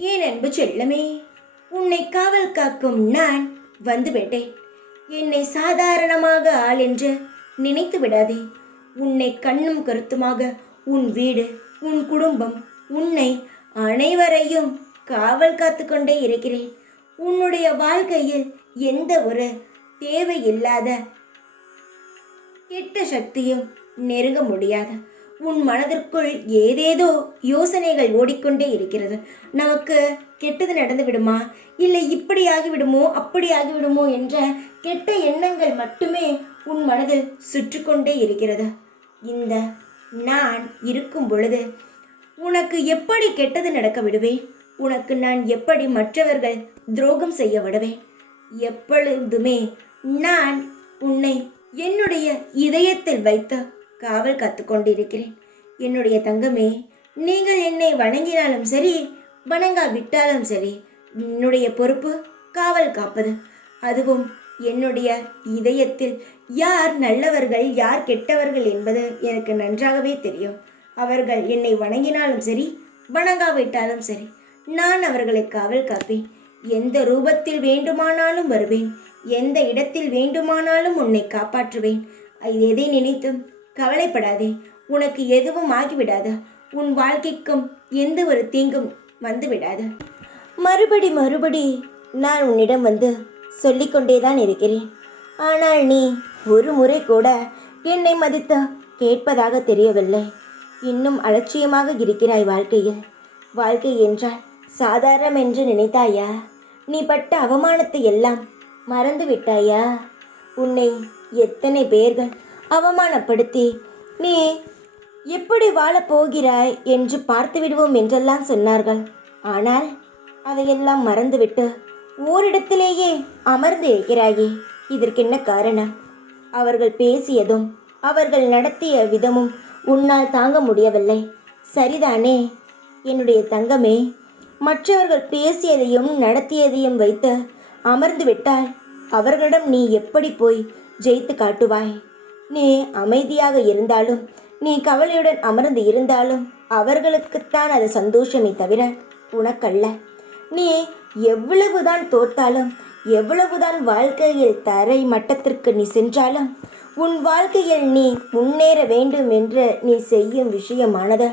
ஏன் அன்பு செல்லமே, உன்னை காவல் காக்கும் நான் வந்துவிட்டேன். என்னை சாதாரணமாக ஆள் என்று நினைத்து விடாதே. உன்னை கண்ணும் கருத்துமாக உன் வீடு, உன் குடும்பம், உன்னை அனைவரையும் காவல் காத்து கொண்டே இருக்கிறேன். உன்னுடைய வாழ்க்கையில் எந்த ஒரு தேவையில்லாத கெட்ட சக்தியும் நெருங்க முடியாது. உன் மனதிற்குள் ஏதேதோ யோசனைகள் ஓடிக்கொண்டே இருக்கிறது. நமக்கு கெட்டது நடந்து விடுமா, இல்லை இப்படி ஆகிவிடுமோ அப்படி ஆகிவிடுமோ என்ற கெட்ட எண்ணங்கள் மட்டுமே உன் மனதில் சுற்றிக்கொண்டே இருக்கிறது. இந்த நான் இருக்கும் பொழுது உனக்கு எப்படி கெட்டது நடக்க விடுவேன்? உனக்கு நான் எப்படி மற்றவர்கள் துரோகம் செய்ய விடுவேன்? எப்பொழுதுமே நான் உன்னை என்னுடைய இதயத்தில் வைத்து காவல் காத்து கொண்டிருக்கிறேன். என்னுடைய தங்கமே, நீங்கள் என்னை வணங்கினாலும் சரி, வணங்காவிட்டாலும் சரி, என்னுடைய பொறுப்பு காவல் காப்பது. அதுவும் என்னுடைய இதயத்தில் யார் நல்லவர்கள் யார் கெட்டவர்கள் என்பது எனக்கு நன்றாகவே தெரியும். அவர்கள் என்னை வணங்கினாலும் சரி, வணங்காவிட்டாலும் சரி, நான் அவர்களை காவல் காப்பேன். எந்த ரூபத்தில் வேண்டுமானாலும் வருவேன், எந்த இடத்தில் வேண்டுமானாலும் உன்னை காப்பாற்றுவேன். எதை நினைத்தும் கவலைப்படாதே. உனக்கு எதுவும் ஆகிவிடாது. உன் வாழ்க்கைக்கும் எந்த ஒரு தீங்கும் வந்து விடாது. மறுபடி நான் உன்னிடம் வந்து சொல்லிக்கொண்டேதான் இருக்கிறேன். ஆனால் நீ ஒரு முறை கூட என்னை மதித்து கேட்பதாக தெரியவில்லை. இன்னும் அலட்சியமாக இருக்கிறாய் வாழ்க்கையில். வாழ்க்கை என்றால் சாதாரணம் என்று நினைத்தாயா? நீ பட்ட அவமானத்தை எல்லாம் மறந்து விட்டாயா? உன்னை எத்தனை பேர்கள் அவமானப்படுத்தி நீ எப்படி வாழப்போகிறாய் என்று பார்த்து விடுவோம் என்றெல்லாம் சொன்னார்கள். ஆனால் அதையெல்லாம் மறந்துவிட்டு ஓரிடத்திலேயே அமர்ந்து இருக்கிறாயே. இதற்கென்ன காரணம்? அவர்கள் பேசியதும் அவர்கள் நடத்திய விதமும் உன்னால் தாங்க முடியவில்லை. சரிதானே என்னுடைய தங்கமே? மற்றவர்கள் பேசியதையும் நடத்தியதையும் வைத்து அமர்ந்து விட்டால் அவர்களிடம் நீ எப்படி போய் ஜெயித்து காட்டுவாய்? நீ அமைதியாக இருந்தாலும், நீ கவலையுடன் அமர்ந்து இருந்தாலும் அவர்களுக்குத்தான் அது சந்தோஷமே தவிர உனக்கல்ல. நீ எவ்வளவுதான் தோற்றாலும், எவ்வளவுதான் வாழ்க்கையில் தரை மட்டத்திற்கு நீ சென்றாலும், உன் வாழ்க்கையில் நீ முன்னேற வேண்டும் என்று நீ செய்யும் விஷயமானது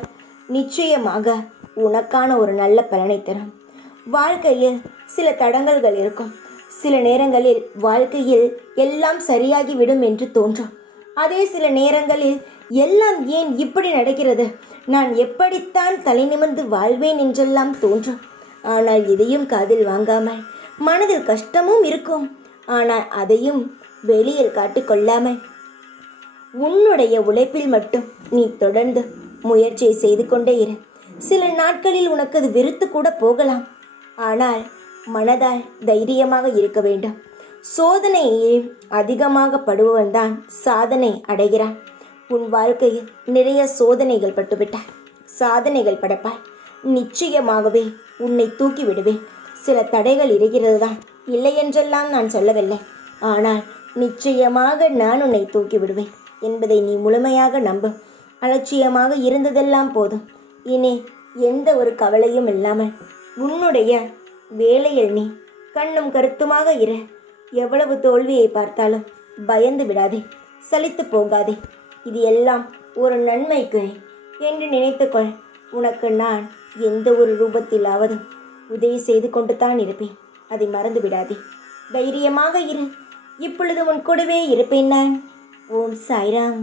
நிச்சயமாக உனக்கான ஒரு நல்ல பலனை தரும். வாழ்க்கையில் சில தடங்கல்கள் இருக்கும். சில நேரங்களில் வாழ்க்கையில் எல்லாம் சரியாகிவிடும் என்று தோன்றும். அதே சில நேரங்களில் எல்லாம் ஏன் இப்படி நடக்கிறது, நான் எப்படித்தான் தலை நிமிர்ந்து வாழ்வேன் என்றெல்லாம் தோன்றும். ஆனால் இதையும் காதில் வாங்காமல் மனதில் கஷ்டமும் இருக்கும். ஆனால் அதையும் வெளியில் காட்டிக்கொள்ளாமல் உன்னுடைய உழைப்பில் மட்டும் நீ தொடர்ந்து முயற்சியை செய்து கொண்டே இரு. சில நாட்களில் உனக்கு அது வெறுத்து கூட போகலாம். ஆனால் மனதால் தைரியமாக இருக்க வேண்டும். சோதனையே அதிகமாக படுபவன்தான் சாதனை அடைகிறான். உன் வாழ்க்கையில் நிறைய சோதனைகள் பட்டுவிட்டாய். சாதனைகள் படைப்பாய். நிச்சயமாகவே உன்னை தூக்கி விடுவேன். சில தடைகள் இருக்கிறது தான், இல்லை என்றெல்லாம் நான் சொல்லவில்லை. ஆனால் நிச்சயமாக நான் உன்னை தூக்கி விடுவேன் என்பதை நீ முழுமையாக நம்பு. அலட்சியமாக இருந்ததெல்லாம் போதும். இனி எந்த ஒரு கவலையும் இல்லாமல் உன்னுடைய வேலையில் நீ கண்ணும் கருத்துமாக இரு. எவ்வளவு தோல்வியை பார்த்தாலும் பயந்து விடாதே, சலித்து போகாதே. இது எல்லாம் ஒரு நன்மைக்கு என்று நினைத்துக்கொள். உனக்கு நான் எந்த ஒரு ரூபத்திலாவது உதவி செய்து கொண்டு தான் இருப்பேன். அதை மறந்து விடாதே. தைரியமாக இரு. இப்பொழுது உன் கூடவே இருப்பேன் நான். ஓம் சாய்ராம்.